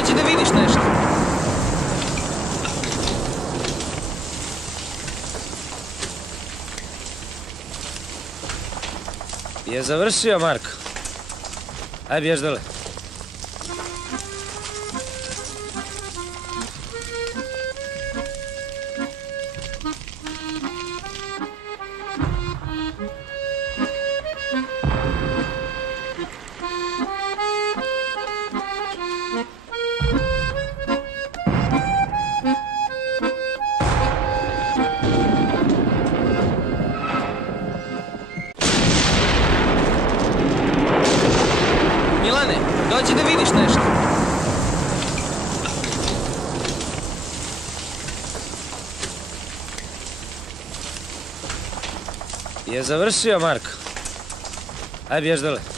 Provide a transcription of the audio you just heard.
dođi da vidiš nešto. Je završio, Marko? Aj, bješ dole. Milane, dođi da vidiš nešto. Je završio, Marko? Aj, bješ dole.